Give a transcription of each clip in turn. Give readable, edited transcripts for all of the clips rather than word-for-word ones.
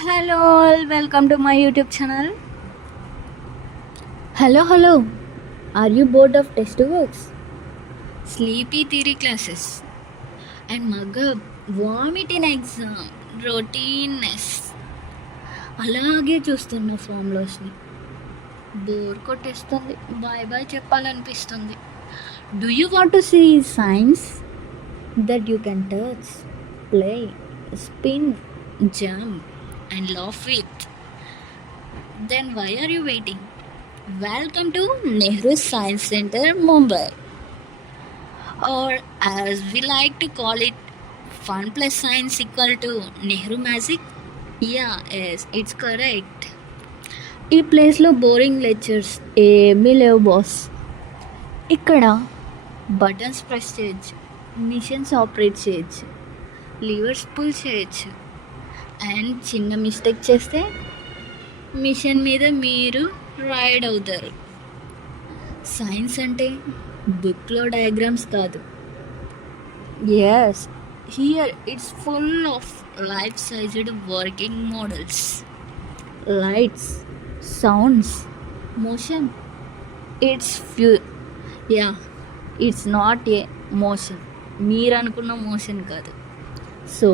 Hello all, welcome to my YouTube channel. Hello. Are you bored of textbooks, sleepy theory classes, and mug up, vomit in exam, routine-ness? అలాగే చూస్తున్న ఫామ్లోస్ని bore కొట్టేస్తుంది, bye bye చెప్పాలనిపిస్తుంది. Do you want to see science that you can touch, play, spin, jump and laugh with? Then why are you waiting? Welcome to Nehru Science Center, Mumbai, or as we like to call it, fun plus science equal to Nehru magic. Yeah, yes, it's correct. ఈ ప్లేస్లో boring lectures ఏమీ లేవు boss. ఇక్కడ buttons press చేయొచ్చు, machines operate చేయొచ్చు, levers pull చేయొచ్చు, and చిన్న mistake చేస్తే మిషన్ మీద మీరు రైడ్ అవుతారు. సైన్స్ అంటే బుక్లో డయాగ్రామ్స్ కాదు. Yes, here it's full of life sized working models, lights, sounds, motion. It's it's not a motion, మీరు అనుకున్న మోషన్ కాదు. So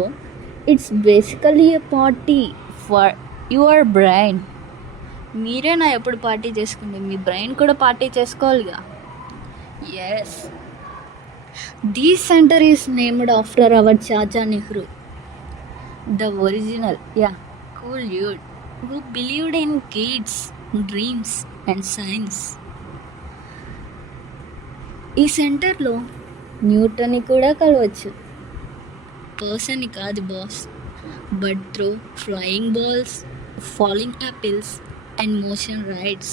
it's basically a party for your brain. మీరేనా ఎప్పుడు పార్టీ చేసుకుంది, మీ బ్రెయిన్ కూడా పార్టీ చేసుకోవాలిగా. Yes, this centre is named after our Chacha Nehru, the original cool youth who believed in kids dreams and science. ఈ సెంటర్లో న్యూటన్ని కూడా కలవచ్చు. పర్సన్ని కాదు boss, but through flying balls, falling apples and motion rides.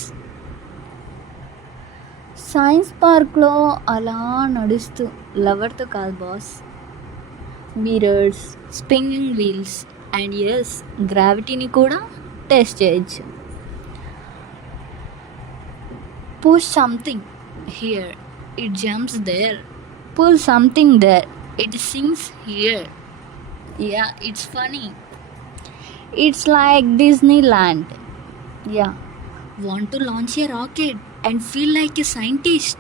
Science పార్క్లో అలా నడుస్తూ లవర్తో కాదు boss, mirrors, spinning wheels and గ్రావిటీని కూడా టెస్ట్ చేయొచ్చు. Push something here, it jumps there. Pull something there, it sings here. It's funny. It's like Disneyland. Want to launch a rocket and feel like a scientist?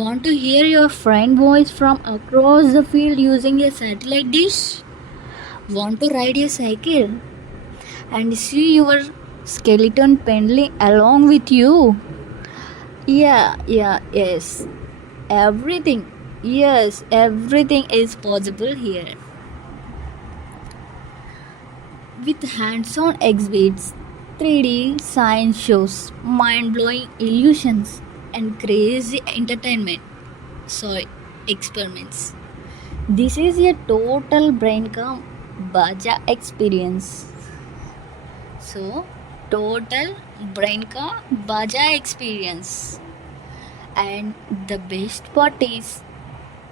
Want to hear your friend voice from across the field using a satellite dish? Want to ride a cycle and see your skeleton pendling along with you? Yes. Everything. Yes, everything is possible here. With hands-on exhibits, 3D science shows, mind-blowing illusions, and crazy entertainment. Experiments. This is a total brain ka baja experience. So, total brain ka baja experience. And the best part is,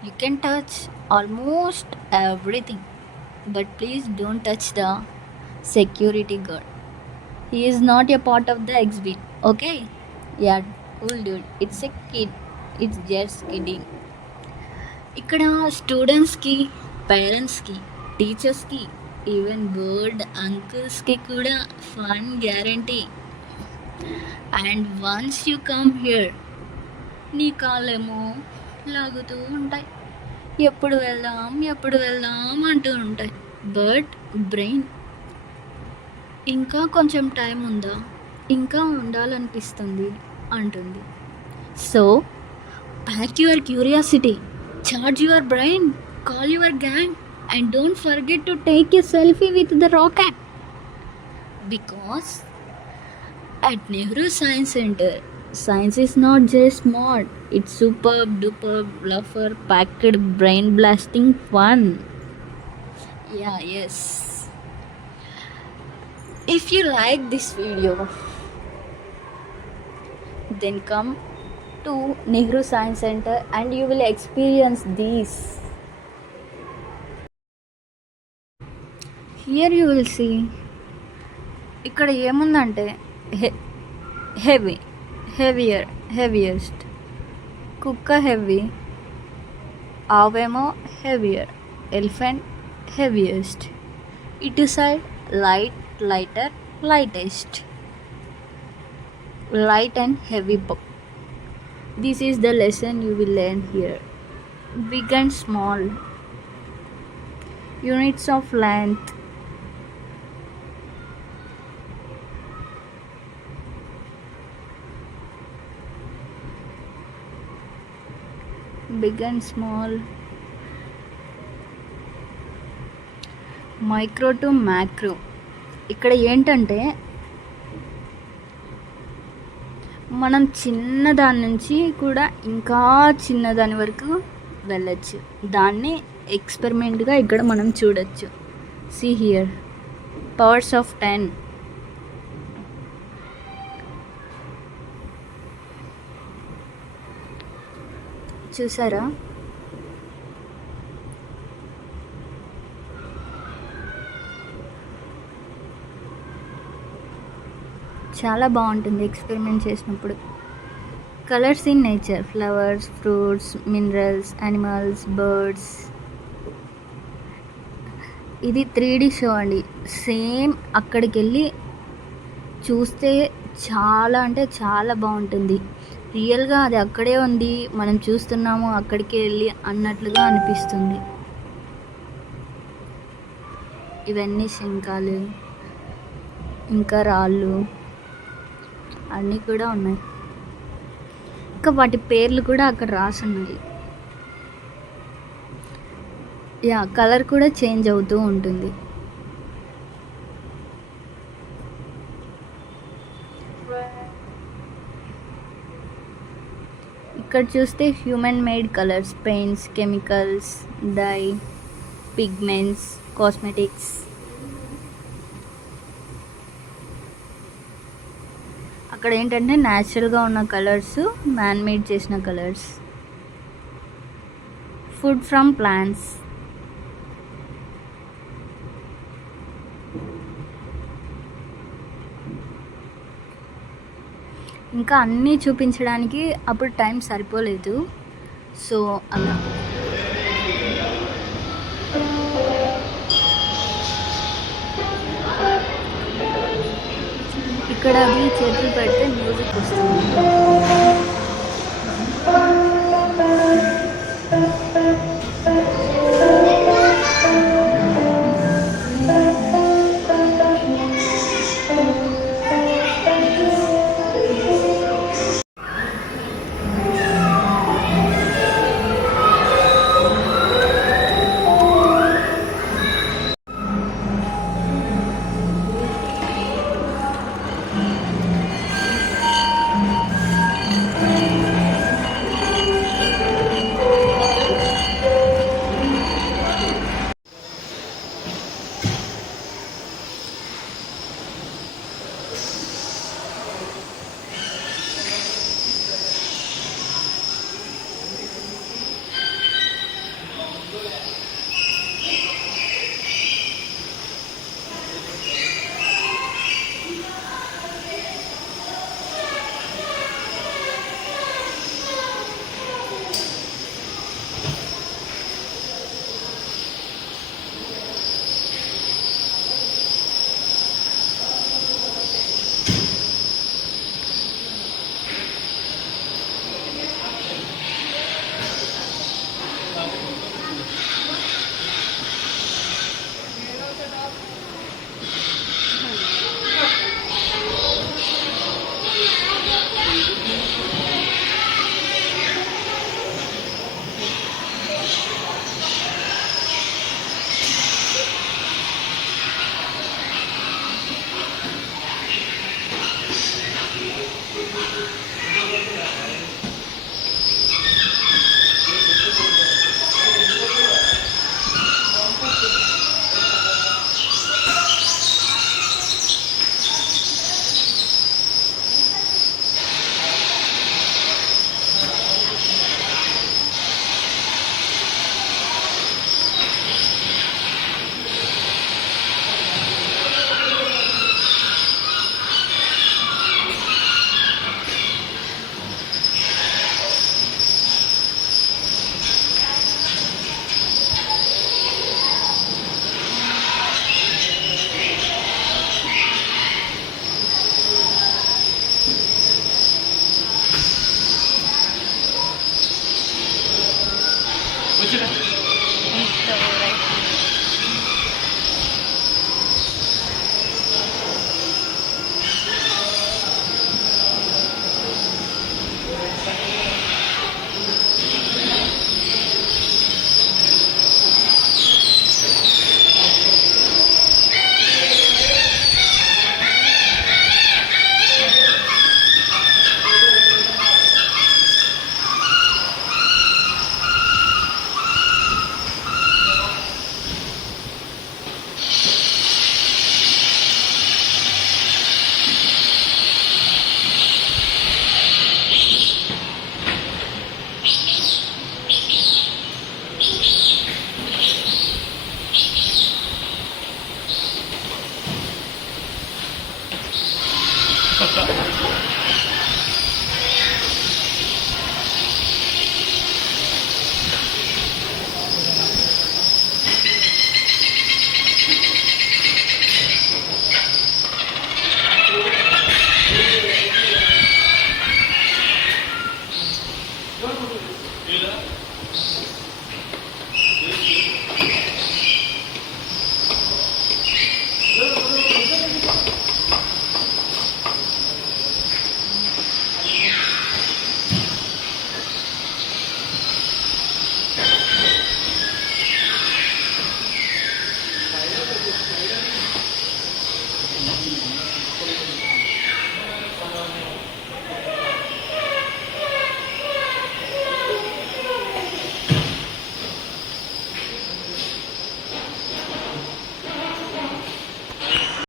you can touch almost everything, but please don't touch the security guard. He is not a part of the exhibit, okay? Cool dude, it's a kid, it's just kidding. ఇక్కడ స్టూడెంట్స్కి, పేరెంట్స్కి, టీచర్స్కి, even board అంకుల్స్కి కూడా fun guarantee. And once you come here, నీ కాళ్ళేమో లాగుతూ ఉంటాయి, ఎప్పుడు వెళ్దాం అంటూ ఉంటాయి. బట్ బ్రెయిన్ ఇంకా కొంచెం టైం ఉందా, ఇంకా ఉండాలనిపిస్తుంది అంటుంది. So pack your curiosity, charge your brain, call your gang and don't forget to take a selfie with the rocket. Because at Nehru Science Center, science is not just smart, it's superb duper bluffer packed brain blasting fun. Yes. If you like this video, then come to Nehru Science Center and you will experience these. Here you will see, ఇక్కడ ఏముందంటే హెవియస్ట్, కుక్క హెవీ, ఆవేమో heavier, elephant heaviest. ఇటు side light lighter, lightest, light and heavy pop. This is the lesson you will learn here. Big and small, units of length, big and small, micro to macro. ఇక్కడ ఏంటంటే మనం చిన్నదాని నుంచి కూడా ఇంకా చిన్నదాని వరకు వెళ్ళచ్చు. దాన్ని ఎక్స్పెరిమెంట్గా ఇక్కడ మనం చూడొచ్చు. See here, powers of 10. చూసారా? చాలా బాగుంటుంది ఎక్స్పెరిమెంట్ చేసినప్పుడు. Colours in nature, flowers, fruits, minerals, animals, birds. ఇది 3D షో అండి. సేమ్ అక్కడికి వెళ్ళి చూస్తే చాలా అంటే చాలా బాగుంటుంది. రియల్గా అది అక్కడే ఉంది, మనం చూస్తున్నాము అక్కడికే వెళ్ళి అన్నట్లుగా అనిపిస్తుంది. ఇవన్నీ శంఖాలు, ఇంకా రాళ్ళు అన్నీ కూడా ఉన్నాయి. ఇంకా వాటి పేర్లు కూడా అక్కడ రాసి ఉన్నాయి. యా, కలర్ కూడా చేంజ్ అవుతూ ఉంటుంది. ఇక్కడ చూస్తే human made colours, paints, chemicals, dye, pigments, cosmetics. అక్కడ ఏంటంటే న్యాచురల్గా ఉన్న కలర్స్, మ్యాన్ మేడ్ చేసిన కలర్స్. Food from plants. ఇంకా అన్నీ చూపించడానికి అప్పుడు టైం సరిపోలేదు. సో అలా ఇక్కడ అది చేతులు పెడితే మ్యూజిక్ వస్తుంది.